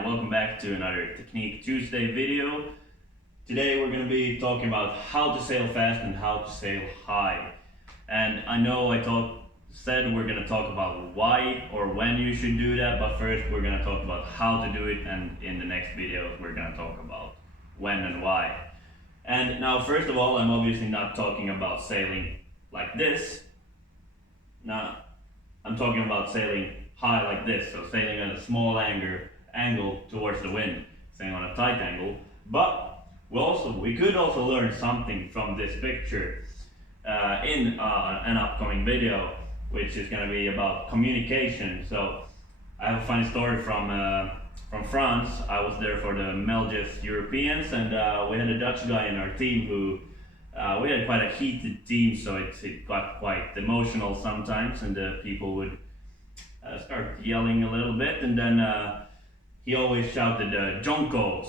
and welcome back to another Technique Tuesday video. Today we're going to be talking about how to sail fast and how to sail high. And I know said we're going to talk about why or when you should do that, but first we're going to talk about how to do it, and in the next video we're going to talk about when and why. And now first of all, I'm obviously not talking about sailing like this. No, I'm talking about sailing high like this, so sailing at a small angle towards the wind, sailing on a tight angle. But we could also learn something from this picture in an upcoming video, which is going to be about communication. So I have a funny story from France. I was there for the Melgis Europeans, and we had a Dutch guy in our team who we had quite a heated team, so it got quite emotional sometimes, and the people would start yelling a little bit, and then he always shouted "jonko,"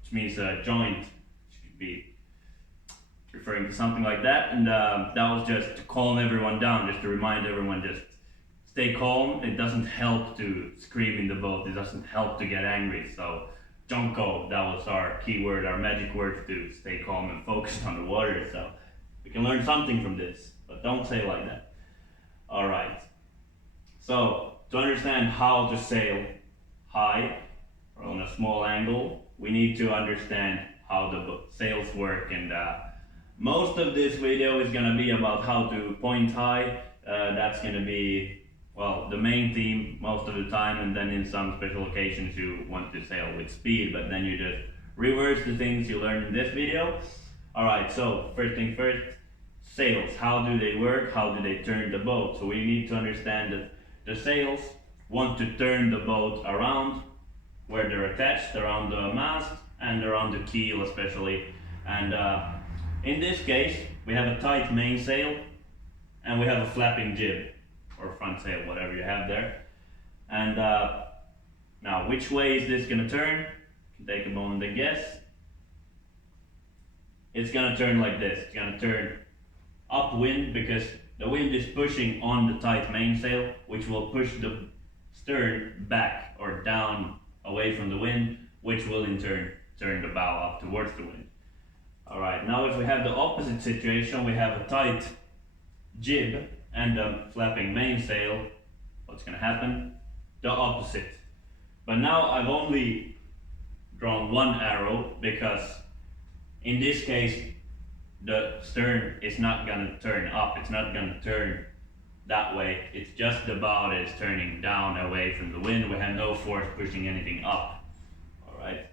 which means joint, which could be referring to something like that, and that was just to calm everyone down, just to remind everyone, just stay calm. It doesn't help to scream in the boat, it doesn't help to get angry, so jonko, that was our key word, our magic word to stay calm and focused on the water. So we can learn something from this, but don't say like that. Alright. So, to understand how to sail high or on a small angle, we need to understand how the sails work, and most of this video is going to be about how to point high. That's going to be, well, the main theme most of the time, and then in some special occasions you want to sail with speed, but then you just reverse the things you learned in this video. Alright, so first thing first, sails. How do they work? How do they turn the boat? So we need to understand that the sails want to turn the boat around where they're attached, around the mast and around the keel especially. And in this case, we have a tight mainsail and we have a flapping jib or front sail, whatever you have there. And now, which way is this going to turn? You can take a moment to guess. It's going to turn like this. It's going to turn upwind because the wind is pushing on the tight mainsail, which will push the stern back or down away from the wind, which will in turn turn the bow up towards the wind. Alright, now if we have the opposite situation, we have a tight jib and a flapping mainsail, what's going to happen? The opposite. But now I've only drawn one arrow because in this case the stern is not going to turn up, it's not going to turn that way, it's just the bow that is turning down away from the wind. We have no force pushing anything up. Alright.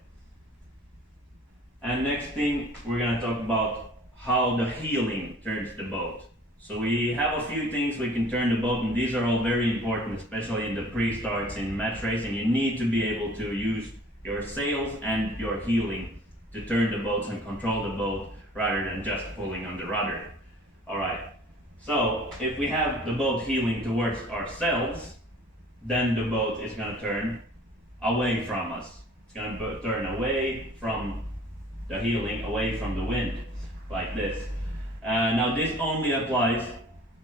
And next thing, we're going to talk about how the heeling turns the boat. So we have a few things we can turn the boat, and these are all very important, especially in the pre-starts in match racing. You need to be able to use your sails and your heeling to turn the boats and control the boat rather than just pulling on the rudder. Alright, so if we have the boat heeling towards ourselves, then the boat is going to turn away from us. It's going to turn away from the heeling, away from the wind, like this. Now this only applies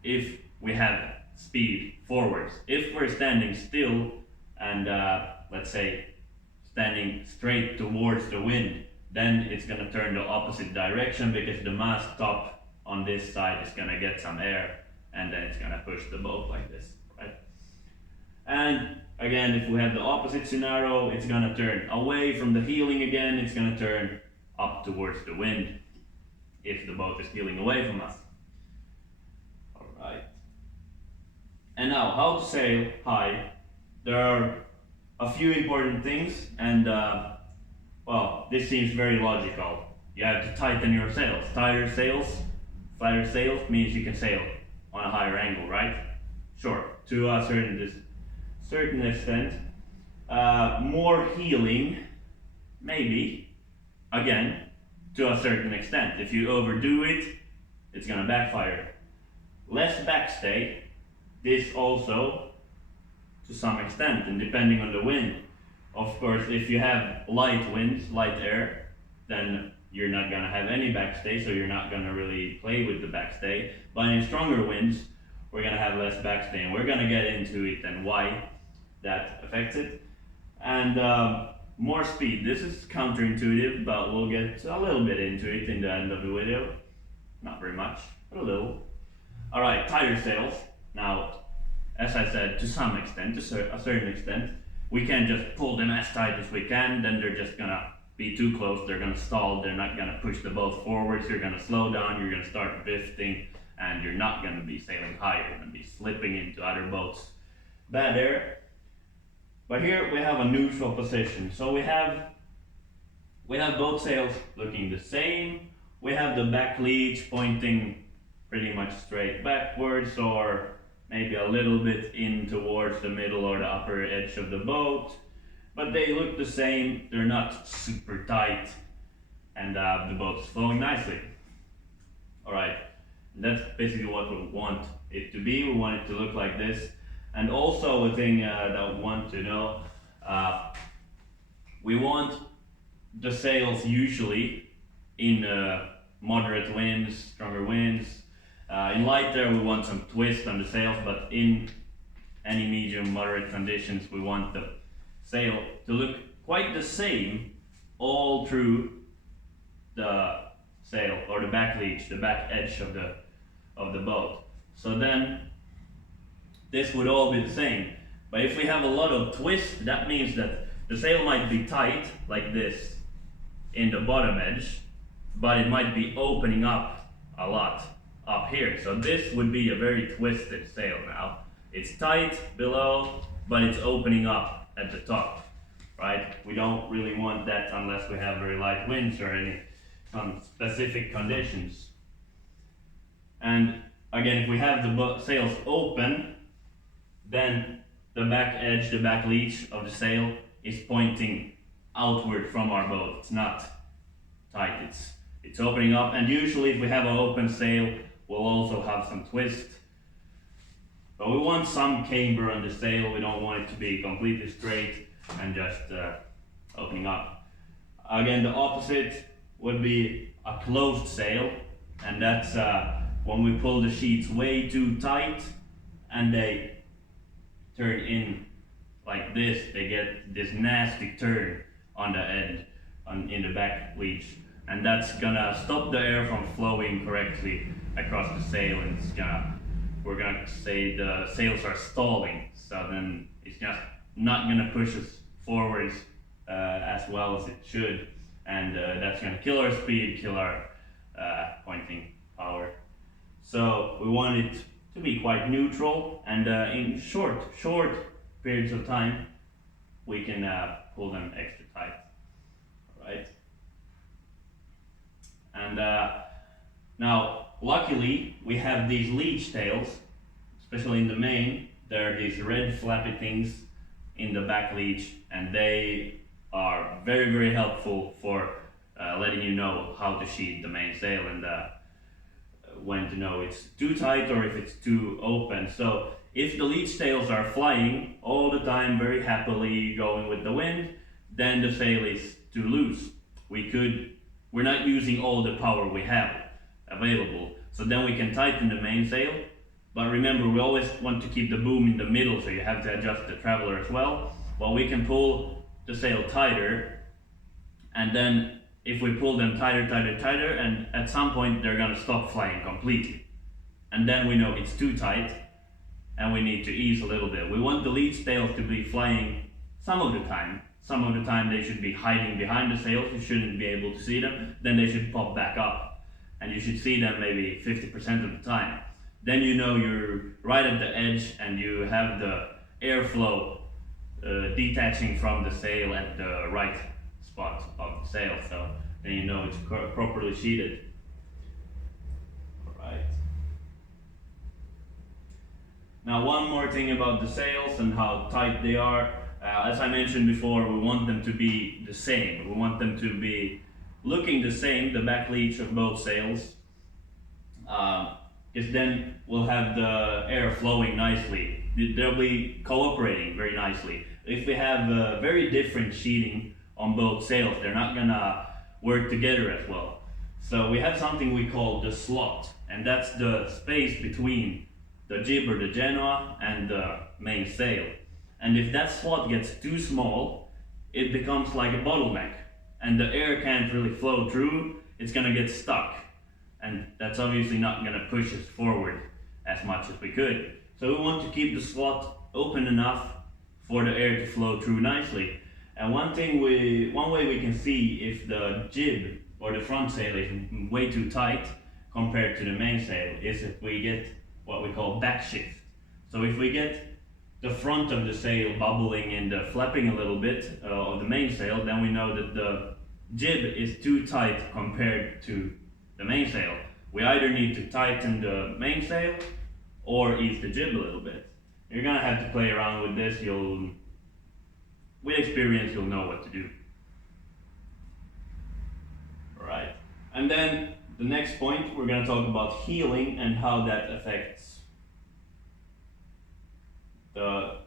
if we have speed forwards. If we're standing still and let's say standing straight towards the wind, then it's going to turn the opposite direction because the mast top on this side is going to get some air, and then it's going to push the boat like this, right? And again, if we have the opposite scenario, it's going to turn away from the heeling again, it's going to turn up towards the wind if the boat is heeling away from us. Alright. And now, how to sail high. There are a few important things, and well, this seems very logical. You have to tighten your sails. Tighter sails, flatter sails means you can sail on a higher angle, right? Sure, to a certain extent. More heeling, maybe, again, to a certain extent. If you overdo it, it's gonna backfire. Less backstay, this also to some extent, and depending on the wind. Of course, if you have light winds, light air, then you're not going to have any backstay, so you're not going to really play with the backstay. But in stronger winds, we're going to have less backstay, and we're going to get into it and why that affects it. And more speed. This is counterintuitive, but we'll get a little bit into it in the end of the video. Not very much, but a little. Alright, tighter sails. Now, as I said, to some extent, to a certain extent, we can just pull them as tight as we can, then they're just gonna be too close, they're gonna stall, they're not gonna push the boat forwards, you're gonna slow down, you're gonna start drifting, and you're not gonna be sailing higher, you're gonna be slipping into other boats. Bad air. But here we have a neutral position. So we have both sails looking the same. We have the back leech pointing pretty much straight backwards, or maybe a little bit in towards the middle or the upper edge of the boat. But they look the same, they're not super tight, and the boat's flowing nicely. Alright, that's basically what we want it to be. We want it to look like this. And also a thing that we want to know, we want the sails usually in moderate winds, stronger winds. In light air we want some twist on the sails, but in any medium, moderate conditions we want the sail to look quite the same all through the sail, or the back leech, the back edge of the boat. So then this would all be the same. But if we have a lot of twist, that means that the sail might be tight, like this, in the bottom edge, but it might be opening up a lot up here. So this would be a very twisted sail now. It's tight below, but it's opening up at the top, right? We don't really want that unless we have very light winds or some specific conditions. And again, if we have the sails open, then the back edge, the back leech of the sail is pointing outward from our boat. It's not tight, it's opening up. And usually if we have an open sail, we'll also have some twist. But we want some camber on the sail. We don't want it to be completely straight and just opening up. Again, the opposite would be a closed sail, and that's when we pull the sheets way too tight and they turn in like this. They get this nasty turn on the end, in the back leech, and that's gonna stop the air from flowing correctly across the sail, and we're gonna say the sails are stalling. So then it's just not gonna push us forwards as well as it should, and that's gonna kill our speed, kill our pointing power. So we want it to be quite neutral, and in short periods of time we can pull them extra tight. Alright, and now luckily we have these leech tails, especially in the main. There are these red flappy things in the back leech, and they are very helpful for letting you know how to sheet the main sail, and when to know it's too tight or if it's too open. So if the leech tails are flying all the time very happily going with the wind, then the sail is too loose. We're not using all the power we have available. So then we can tighten the mainsail, but remember, we always want to keep the boom in the middle, so you have to adjust the traveler as well. Well, we can pull the sail tighter, and then if we pull them tighter, and at some point they're gonna stop flying completely. And then we know it's too tight, and we need to ease a little bit. We want the leech tails to be flying some of the time. Some of the time they should be hiding behind the sails, you shouldn't be able to see them. Then they should pop back up, and you should see them maybe 50% of the time. Then you know you're right at the edge, and you have the airflow detaching from the sail at the right spot of the sail, so then you know it's properly sheeted. Alright. Now one more thing about the sails and how tight they are. As I mentioned before, we want them to be the same. We want them to be looking the same, the back leech of both sails, because then we'll have the air flowing nicely. They'll be cooperating very nicely. If we have very different sheeting on both sails, they're not gonna work together as well. So we have something we call the slot, and that's the space between the jib or the genoa and the main sail. And if that slot gets too small, it becomes like a bottleneck, and the air can't really flow through. It's gonna get stuck, and that's obviously not gonna push us forward as much as we could. So we want to keep the slot open enough for the air to flow through nicely. And one way we can see if the jib or the front sail is way too tight compared to the mainsail is if we get what we call backshift. So if we get the front of the sail bubbling and flapping a little bit of the mainsail, then we know that the jib is too tight compared to the mainsail. We either need to tighten the mainsail or ease the jib a little bit. You're gonna have to play around with this. With experience, you'll know what to do. Alright, and then the next point, we're gonna talk about heeling and how that affects the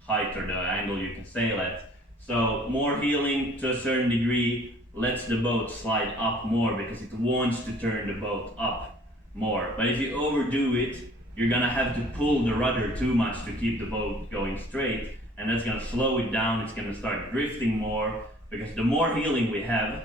height or the angle you can sail at. So more heeling to a certain degree lets the boat slide up more because it wants to turn the boat up more. But if you overdo it, you're gonna have to pull the rudder too much to keep the boat going straight, and that's gonna slow it down. It's gonna start drifting more, because the more heeling we have,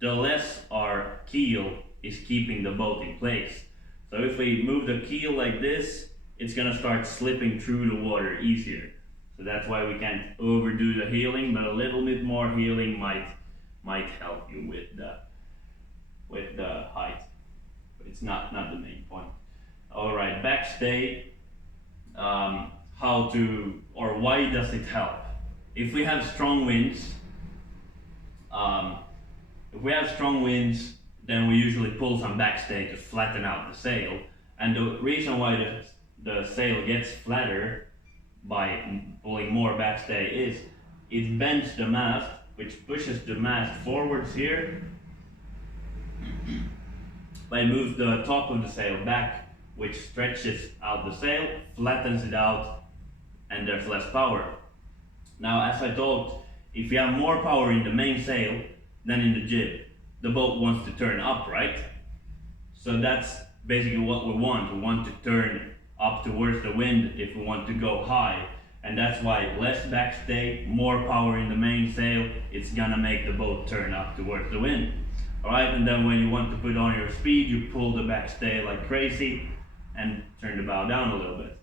the less our keel is keeping the boat in place. So if we move the keel like this, it's gonna start slipping through the water easier. So that's why we can't overdo the heeling, but a little bit more heeling might help you with the height. But it's not the main point. Alright, backstay, why does it help? If we have strong winds, then we usually pull some backstay to flatten out the sail. And the reason why the sail gets flatter by pulling more backstay is it bends the mast, which pushes the mast forwards here. But it moves the top of the sail back, which stretches out the sail, flattens it out, and there's less power. Now, as I told, if you have more power in the main sail than in the jib, the boat wants to turn up, right? So that's basically what we want. We want to turn up towards the wind if we want to go high. And that's why less backstay, more power in the main sail, it's gonna make the boat turn up towards the wind. Alright, and then when you want to put on your speed, you pull the backstay like crazy and turn the bow down a little bit.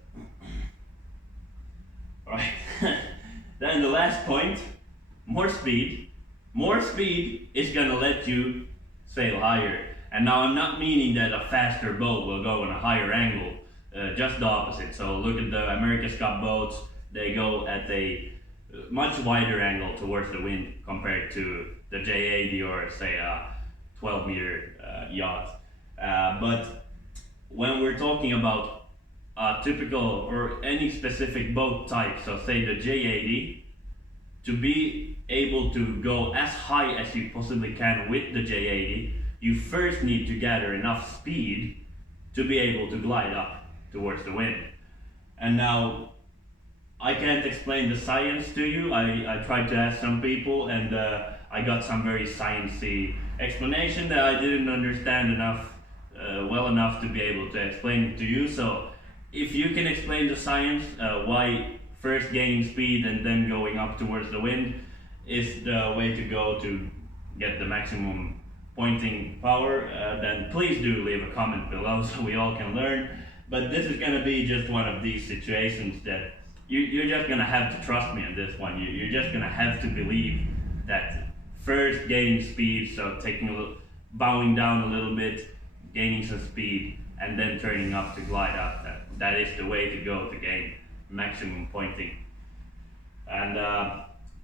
Alright, then the last point, more speed. More speed is gonna let you sail higher. And now I'm not meaning that a faster boat will go in a higher angle, just the opposite. So look at the America's Cup boats, they go at a much wider angle towards the wind compared to the J80 or say a 12-meter yacht. But when we're talking about a typical or any specific boat type, so say the J80, to be able to go as high as you possibly can with the J80, you first need to gather enough speed to be able to glide up towards the wind. And now, I can't explain the science to you. I tried to ask some people and I got some very sciencey explanation that I didn't understand well enough to be able to explain it to you. So if you can explain the science, why first gaining speed and then going up towards the wind is the way to go to get the maximum pointing power, then please do leave a comment below so we all can learn. But this is gonna be just one of these situations that you're just gonna have to trust me on this one. You're just gonna have to believe that first gaining speed, so bowing down a little bit, gaining some speed, and then turning up to glide up. That is the way to go to gain maximum pointing. And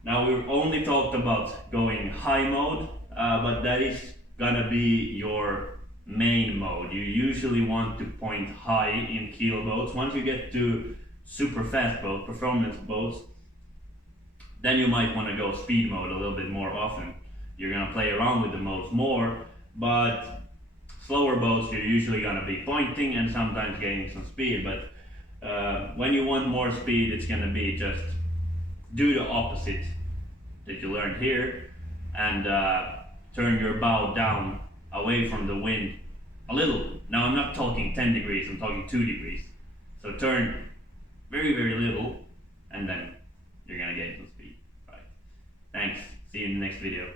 now we've only talked about going high mode, but that is gonna be your main mode. You usually want to point high in keel boats. Once you get to super fast boats, performance boats, then you might want to go speed mode a little bit more often. You're going to play around with the modes more, but slower boats you're usually going to be pointing and sometimes gaining some speed. But when you want more speed, it's going to be just do the opposite that you learned here and turn your bow down away from the wind a little. Now I'm not talking 10 degrees, I'm talking 2 degrees. So turn very, very little, and then you're gonna gain some speed, right? Thanks, see you in the next video.